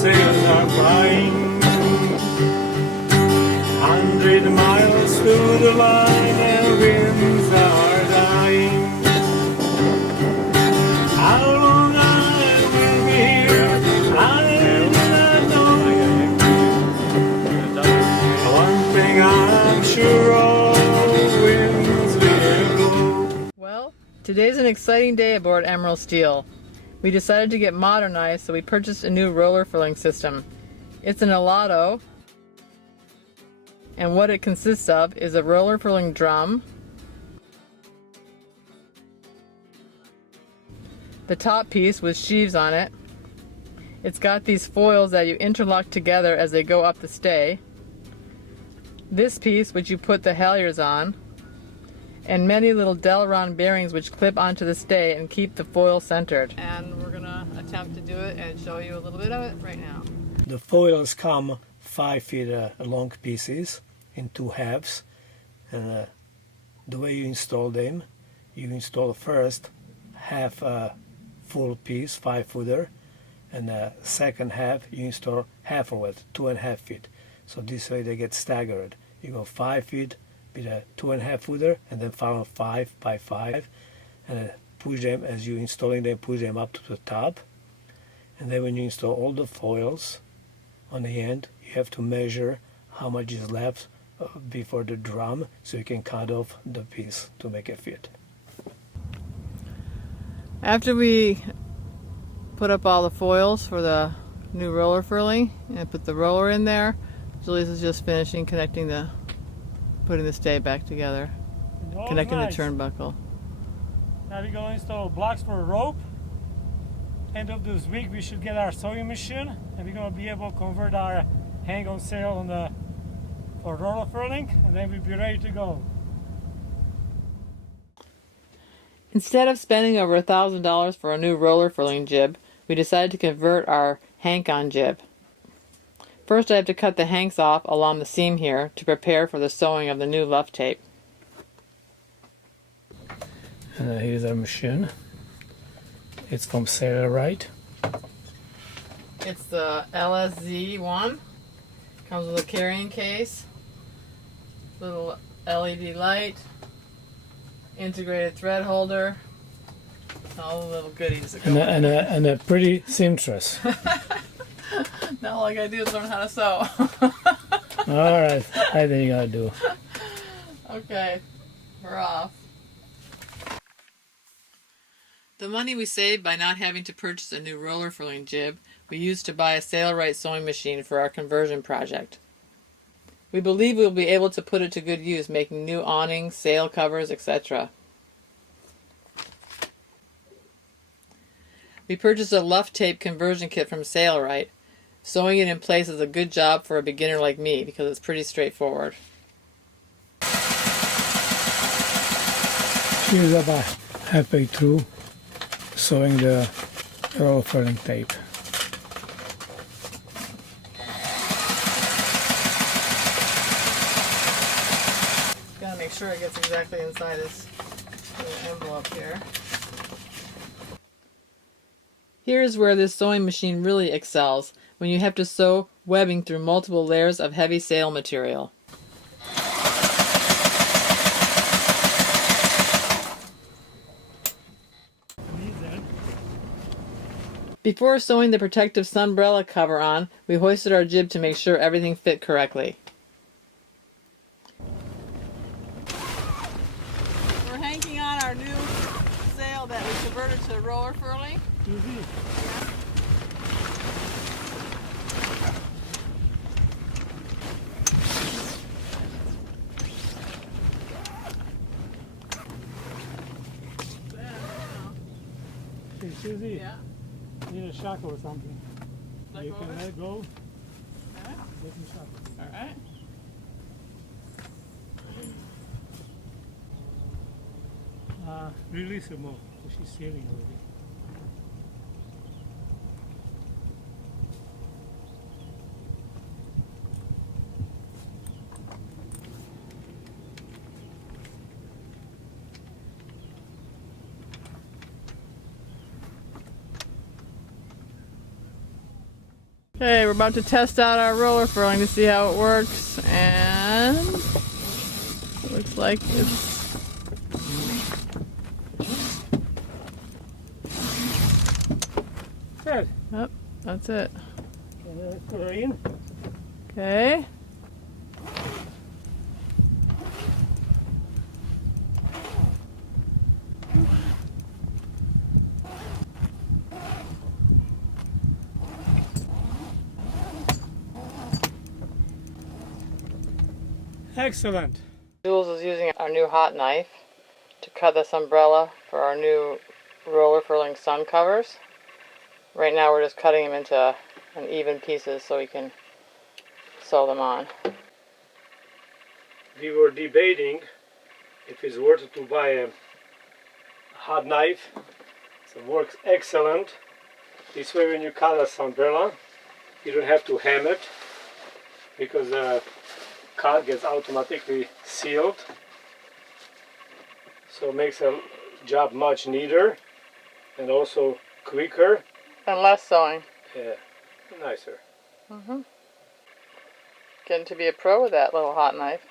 sails are flying, 100 miles to the line and winds are dying. How long I will be here, I do not know. One thing I'm sure of, winds will blow. Well, today's an exciting day aboard Emerald Steel. We decided to get modernized, so we purchased a new roller furling system. It's an Alado, and what it consists of is a roller furling drum, the top piece with sheaves on it. It's got these foils that you interlock together as they go up the stay, this piece which you put the halyards on, and many little Delron bearings which clip onto the stay and keep the foil centered. And we're gonna attempt to do it and show you a little bit of it right now. The foils come 5 feet long pieces in 2 halves, and the way you install them, you install first half a full piece, 5-footer, and the second half you install half of it, 2.5 feet. So this way they get staggered. You go 5 feet with a 2.5-footer, and then follow 5 by 5, and push them as you installing them, push them up to the top. And then when you install all the foils on the end, you have to measure how much is left before the drum, so you can cut off the piece to make it fit. After we put up all the foils for the new roller furling and put the roller in there, Julius is just finishing putting the stay back together, connecting the turnbuckle. Now we're going to install blocks for a rope. End of this week we should get our sewing machine, and we're going to be able to convert our hang-on sail on for roller furling, and then we'll be ready to go. Instead of spending over $1,000 for a new roller furling jib, we decided to convert our hank-on jib. First I have to cut the hanks off along the seam here to prepare for the sewing of the new luff tape. Here's our machine. It's from Sailorite. It's the LSZ1. Comes with a carrying case, little LED light, integrated thread holder, all the little goodies that go and a pretty seamstress. Now all I gotta do is learn how to sew. Alright, I think you gotta do. Okay, we're off. The money we saved by not having to purchase a new roller furling jib, we used to buy a Sailorite sewing machine for our conversion project. We believe we will be able to put it to good use, making new awnings, sail covers, etc. We purchased a luff tape conversion kit from Sailorite. Sewing it in place is a good job for a beginner like me because it's pretty straightforward. She's about halfway through sewing the roller furling tape. Gotta make sure it gets exactly inside this little envelope here. Here's where this sewing machine really excels, when you have to sew webbing through multiple layers of heavy sail material. Before sewing the protective sunbrella cover on, we hoisted our jib to make sure everything fit correctly. We're hanging on our new sail that we converted to roller furling. Hey, Susie, Yeah. you need a shackle or something. You can let go. Okay. Get some shackle. All right. Release her more. She's sailing already. Okay, we're about to test out our roller furling to see how it works, and it looks like it's Good. Yep, that's it. Okay, let's put her in. Okay. Excellent. Jules is using our new hot knife to cut this umbrella for our new roller furling sun covers. Right now we're just cutting them into an even pieces so we can sew them on. We were debating if it's worth it to buy a hot knife. So it works excellent. This way when you cut a umbrella, you don't have to ham it because the cut gets automatically sealed. So it makes the job much neater and also quicker. And less sewing. Yeah, nicer. Getting to be a pro with that little hot knife.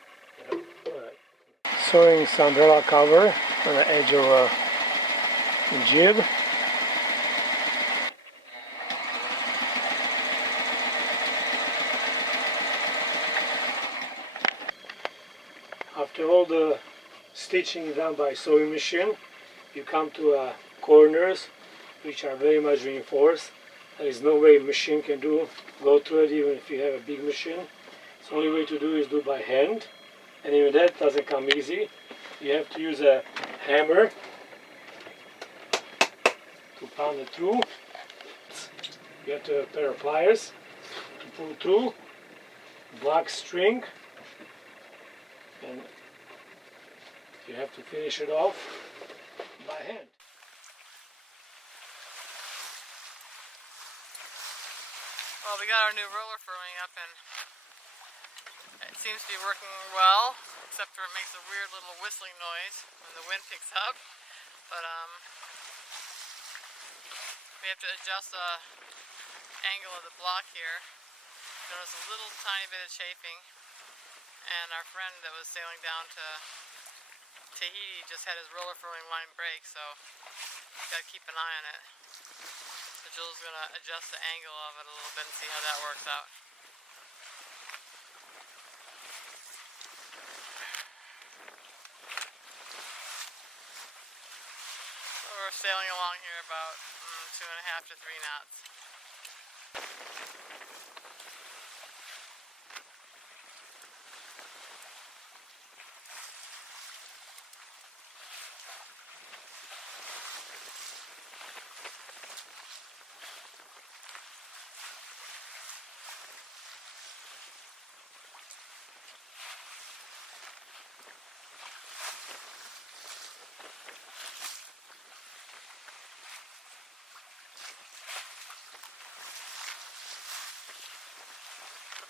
Sewing this umbrella cover on the edge of a jib. After all the stitching is done by sewing machine, you come to corners which are very much reinforced. There is no way a machine can go through it even if you have a big machine. The only way to do is do by hand, and even that doesn't come easy. You have to use a hammer to pound it through. You have to have a pair of pliers to pull through, black string, and you have to finish it off by hand. Well, we got our new roller furling up and it seems to be working well, except for it makes a weird little whistling noise when the wind picks up. But we have to adjust the angle of the block here. Notice a little tiny bit of chafing, and our friend that was sailing down to Tahiti just had his roller furling line break, so got to keep an eye on it. So Jules is going to adjust the angle of it a little bit and see how that works out. So we're sailing along here about 2.5 to 3 knots.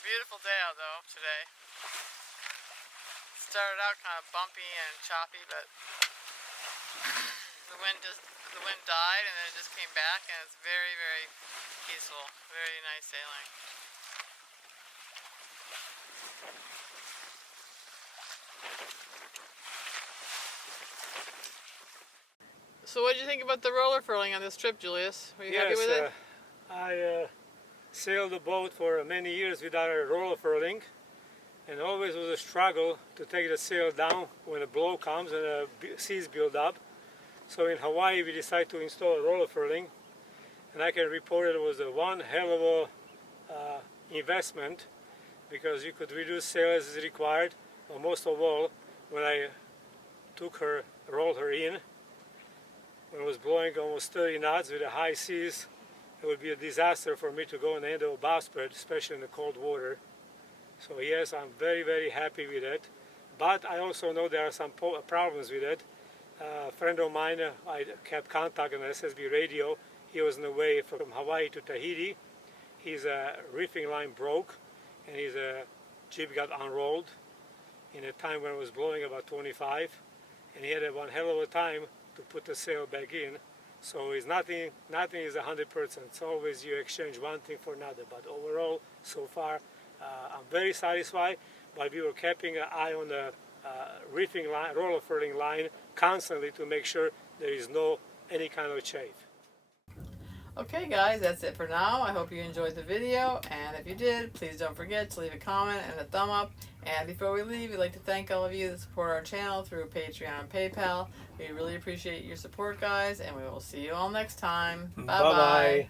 Beautiful day out though today. Started out kind of bumpy and choppy, but the wind died and then it just came back, and it's very, very peaceful. Very nice sailing. So what did you think about the roller furling on this trip, Julius? Were you happy with it? I sailed the boat for many years without a roller furling, and always was a struggle to take the sail down when a blow comes and the seas build up. So in Hawaii we decided to install a roller furling, and I can report it was one hell of a investment, because you could reduce sail as is required, but most of all when I rolled her in, when it was blowing almost 30 knots with the high seas, it would be a disaster for me to go on the end of a bowsprit, especially in the cold water. So yes, I'm very, very happy with it. But I also know there are some problems with it. A friend of mine, I kept contact on SSB radio. He was on the way from Hawaii to Tahiti. His reefing line broke, and his jib got unrolled in a time when it was blowing about 25. And he had one hell of a time to put the sail back in. So it's nothing is 100%. It's always you exchange one thing for another. But overall, so far, I'm very satisfied. But we were keeping an eye on the reefing line, roller furling line constantly to make sure there is no any kind of chafe. Okay guys, that's it for now. I hope you enjoyed the video, and if you did, please don't forget to leave a comment and a thumb up. And before we leave, we'd like to thank all of you that support our channel through Patreon and PayPal. We really appreciate your support, guys, and we will see you all next time. Bye-bye.